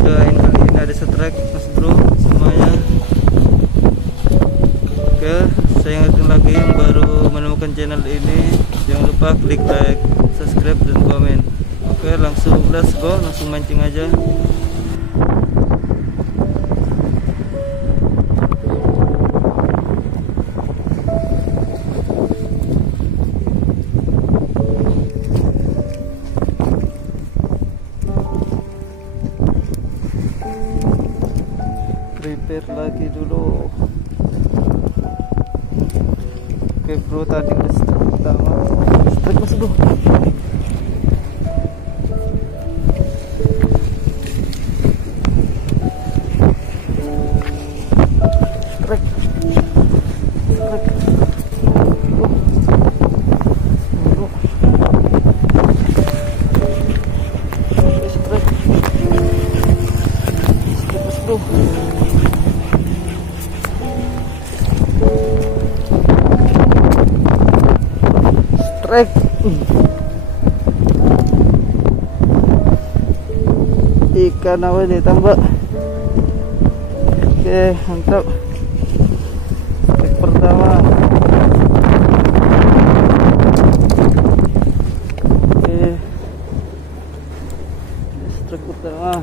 doain kali ini ada strike mas bro semuanya. Oke, saya ingatkan lagi yang baru menemukan channel ini, jangan lupa klik like, subscribe dan komen. Oke, langsung let's go, langsung mancing aja. Prepare lagi dulu. Oke bro, tadi udah strike pertama. Strike masuk bro. Strike. Strike. Ikan apa nih tambah? Oke, mantap. Strike pertama. Oke, strike pertama.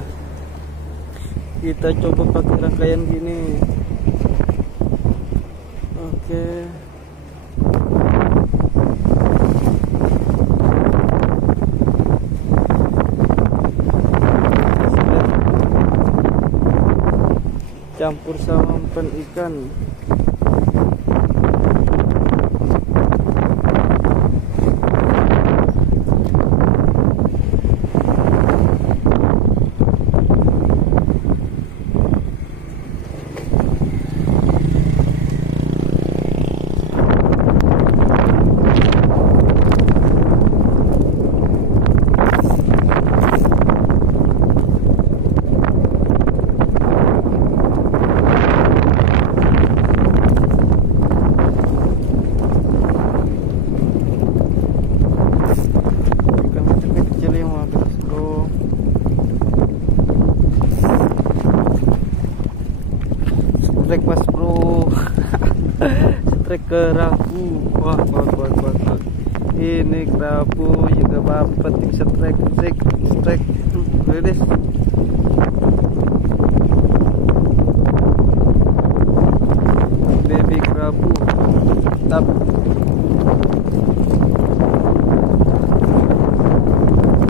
Kita coba pakai rangkaian gini. Oke. Campur sama umpan ikan. Strike mas bro. Strike kerapu. Wah. Ini kerapu juga bapak tim strike. Beres. Baby kerapu. Tap.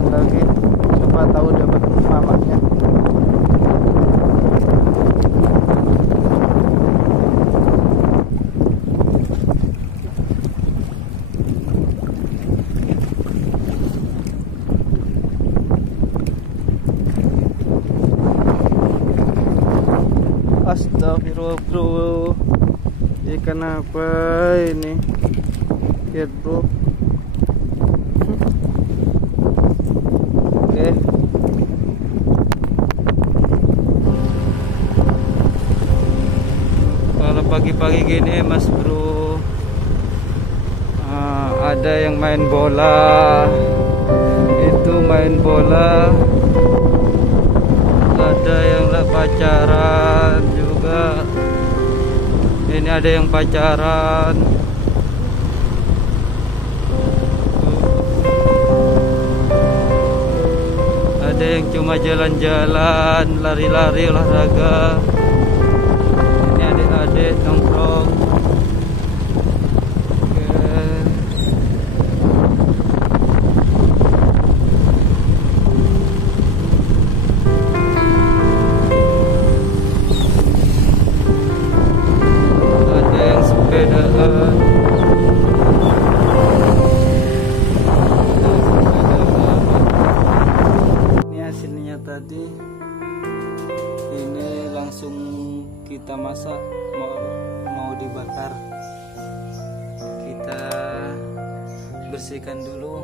Lagi coba tahu dapat mamanya. Astagfirullah bro, ikan apa ini? Lihat bro. Oke. Kalau pagi-pagi gini mas bro, ada yang main bola, itu main bola, ada yang pacaran juga. Ini ada yang pacaran. Ada yang cuma jalan-jalan, lari-lari, olahraga. Ini adik-adik nongkrong. Ini hasilnya tadi. Ini langsung kita masak, mau dibakar. Kita bersihkan dulu.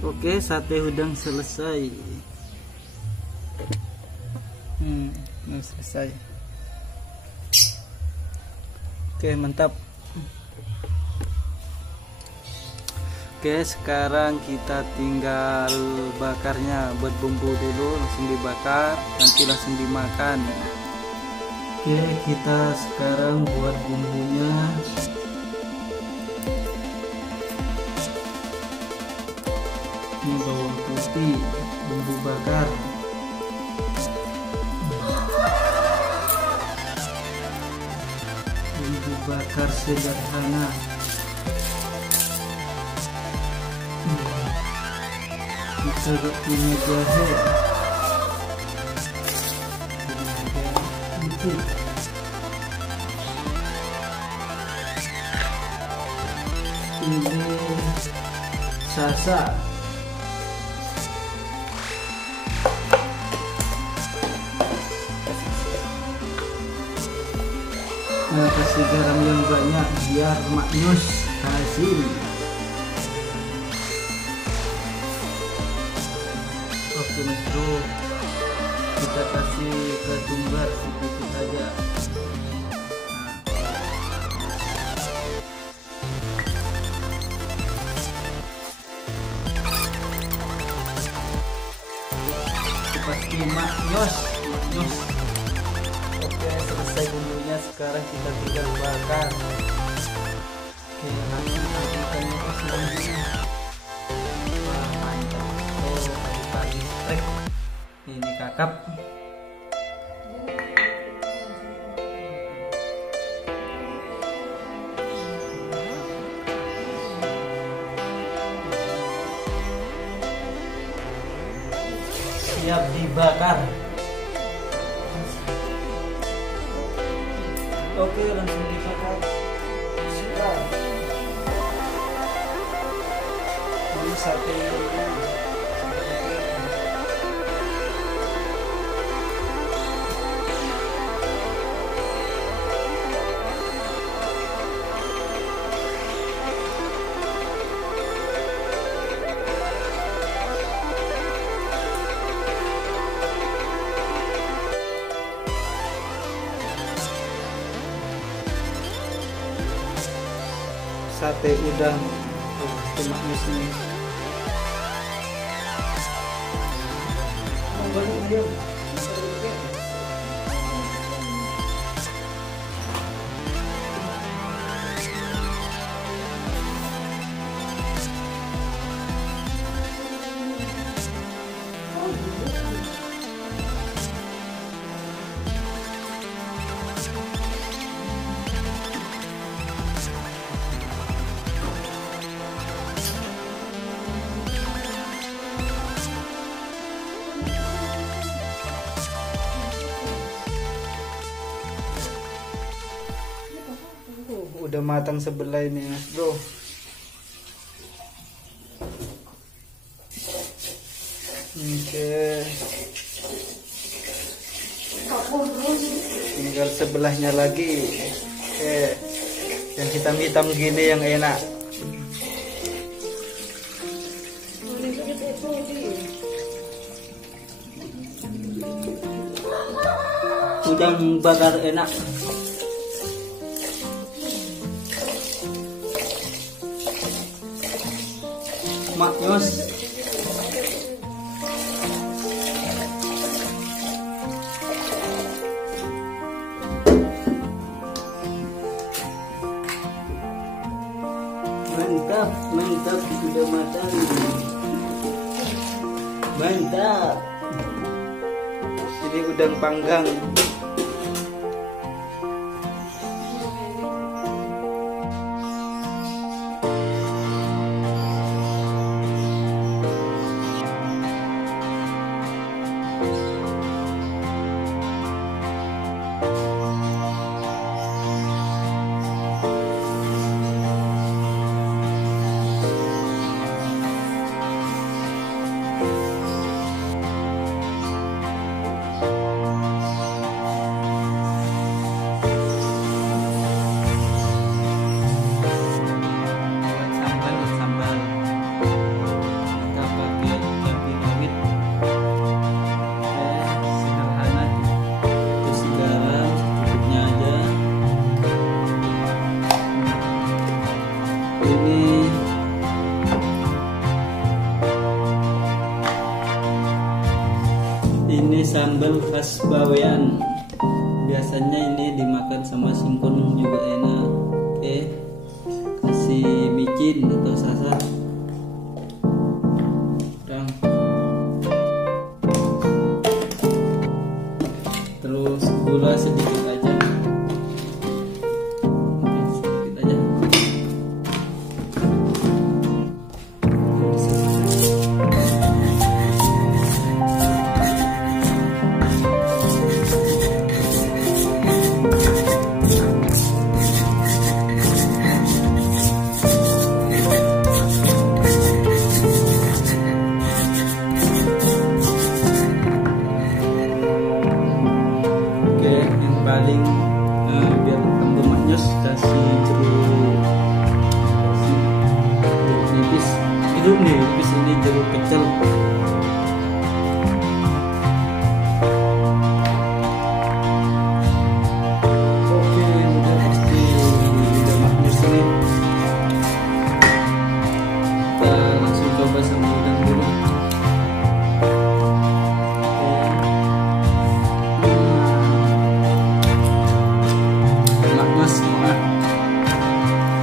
Oke, sate udang selesai. Selesai. Oke, mantap. Oke, sekarang kita tinggal bakarnya. Buat bumbu dulu, langsung dibakar, nanti langsung dimakan. Oke, kita sekarang buat bumbunya. Ini bawang putih, bumbu bakar. Bumbu bakar sederhana. Kita gak punya jahe. Ini sasa. Nah, kasih garam yang banyak biar maknyus hasil. Oke Mas Bro, kita kasih ketumbar sedikit aja. Pasti maknyus. Oke, selesai bumbunya, sekarang kita tinggal bakar. Oke, langsung ikannya ke selanjutnya. Wah, mantap. Oh, pagi-pagi strek. Ini kakap. Siap dibakar. Oke, langsung dibakar. Siap. Ini sate sate udang. Pasti maknyus nih. Udah matang sebelah ini Mas Bro. Oke, tinggal sebelahnya lagi. Oke, yang hitam-hitam gini yang enak. Udang bakar enak. Maknyus. Mantap, sudah matang. Mantap. Ini udang panggang. sambal khas BAWEAN. Biasanya ini dimakan sama singkong juga enak. Oke, kasih micin atau sasa. Terus gula sedikit aja. Oke, sedikit aja. Paling biar tambah maknyus kasih jeruk nipis, jeruk nipis ini jeruk kecil. Oke, udah pasti udah maknyus ini. Kita langsung coba sama udang dulu.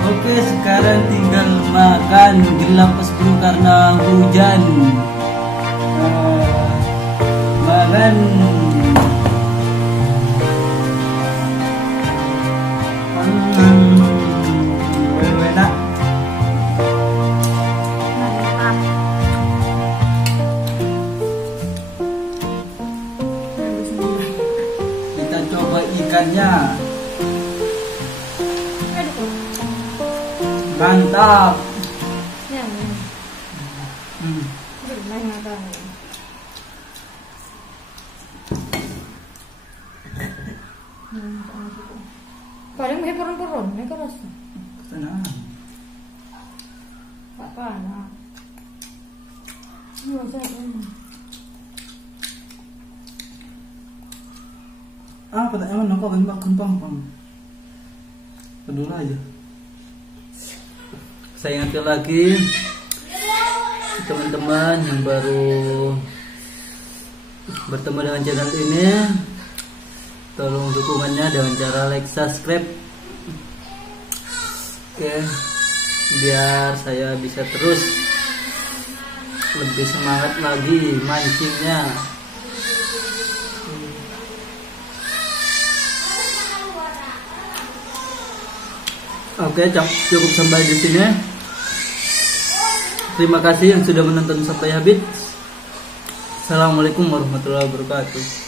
Oke, sekarang tinggal makan. Dilapas dulu karena hujan. Makan. Enak. Kita coba ikannya. Mantap. Bareng may purun-purun, may karas. Tenang. Apa anak? Ini masa ini. Pertanyaan apa kan makan pang. Kedua aja. Saya ingatkan lagi teman-teman yang baru bertemu dengan channel ini, tolong dukungannya dengan cara like, subscribe. Oke, biar saya bisa terus lebih semangat lagi mancingnya. Oke, cukup sampai di sini. Terima kasih yang sudah menonton sampai habis. Assalamualaikum warahmatullahi wabarakatuh.